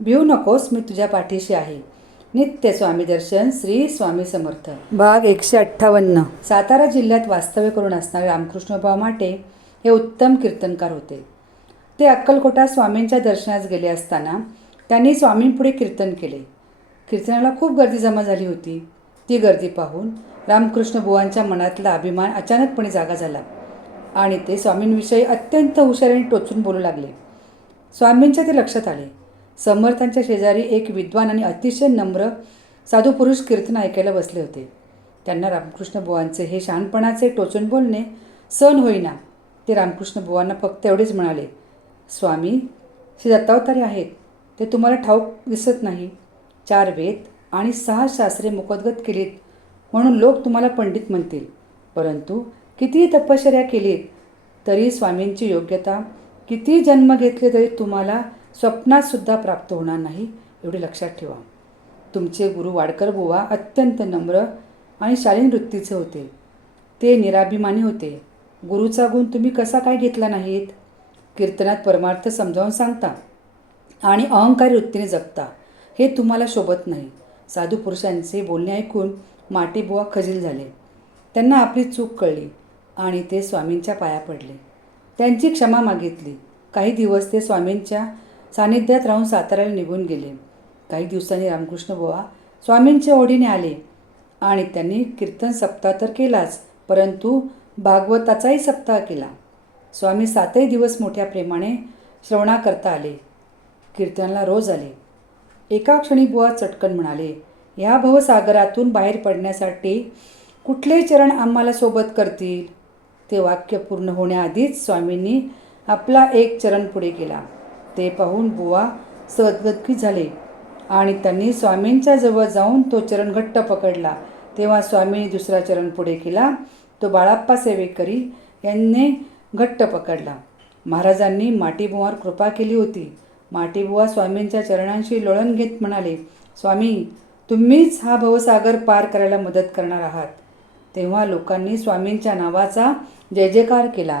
भिऊ नकोस मी तुझ्या पाठीशी आहे. नित्य स्वामी दर्शन श्री स्वामी समर्थ. भाग एकशे अठ्ठावन्न. सातारा जिल्ह्यात वास्तव्य करून असणारे रामकृष्णभाव माटे हे उत्तम कीर्तनकार होते. ते अक्कलकोटा स्वामींच्या दर्शनास गेले असताना त्यांनी स्वामींपुढे कीर्तन केले. कीर्तनाला खूप गर्दी जमा झाली होती. ती गर्दी पाहून रामकृष्ण बुवांच्या मनातला अभिमान अचानकपणे जागा झाला आणि ते स्वामींविषयी अत्यंत हुशारीने टोचून बोलू लागले. स्वामींच्या ते लक्षात आले. समर्थांच्या शेजारी एक विद्वान आणि अतिशय नम्र साधू पुरुष कीर्तन ऐकायला बसले होते. त्यांना रामकृष्ण बुवांचे हे शहाणपणाचे टोचून बोलणे सण होईना. ते रामकृष्ण बुवांना फक्त एवढेच म्हणाले स्वामी श्री दत्तावतारे आहेत. ते तुम्हाला ठाऊक दिसत नाही. चार वेद आणि सहा शास्त्रे मुखोद्गत केलीत म्हणून लोक तुम्हाला पंडित म्हणतील. परंतु कितीही तपश्चर्या केलीत तरी स्वामींची योग्यता किती जन्म घेतले तरी तुम्हाला स्वप्नातसुद्धा प्राप्त होणार नाही एवढे लक्षात ठेवा. तुमचे गुरु वाडकर बुवा अत्यंत नम्र आणि शालीन वृत्तीचे होते. ते निराभिमानी होते. गुरुचा गुण तुम्ही कसा काय घेतला नाहीत? कीर्तनात परमार्थ समजावून सांगता आणि अहंकारी वृत्तीने जगता हे तुम्हाला शोभत नाही. साधू पुरुषांचे बोलणे ऐकून माटेबुवा खजील झाले. त्यांना आपली चूक कळली आणि ते स्वामींच्या पाया पडले. त्यांची क्षमा मागितली. काही दिवस ते स्वामींच्या सानिध्यात राहून साताऱ्याला निघून गेले. काही दिवसांनी रामकृष्ण बुवा स्वामींच्या ओढीने आले आणि त्यांनी कीर्तन सप्ताह तर केलाच परंतु भागवताचाही सप्ताह केला. स्वामी सातही दिवस मोठ्या प्रेमाने श्रवणाकरता आले. कीर्तनाला रोज आले. एका क्षणी बुवा चटकन म्हणाले ह्या भवसागरातून बाहेर पडण्यासाठी कुठले चरण आम्हाला सोबत करतील? ते वाक्य पूर्ण होण्याआधीच स्वामींनी आपला एक चरण पुढे केला. ते पाहून बुवा सद्गतगीत झाले. आणि त्यांनी स्वामींच्या जवळ जाऊन तो चरण घट्ट पकडला. तेव्हा स्वामींनी दुसरा चरण पुढे केला. तो बाळाप्पा सेवेकरी यांनी घट्ट पकडला. महाराजांनी माटीबुवावर कृपा केली होती. माटीबुवा स्वामींच्या चरणांशी लोळण घेत म्हणाले स्वामी तुम्हीच हा भवसागर पार करायला मदत करणार आहात. तेव्हा लोकांनी स्वामींच्या नावाचा जय जयकार केला.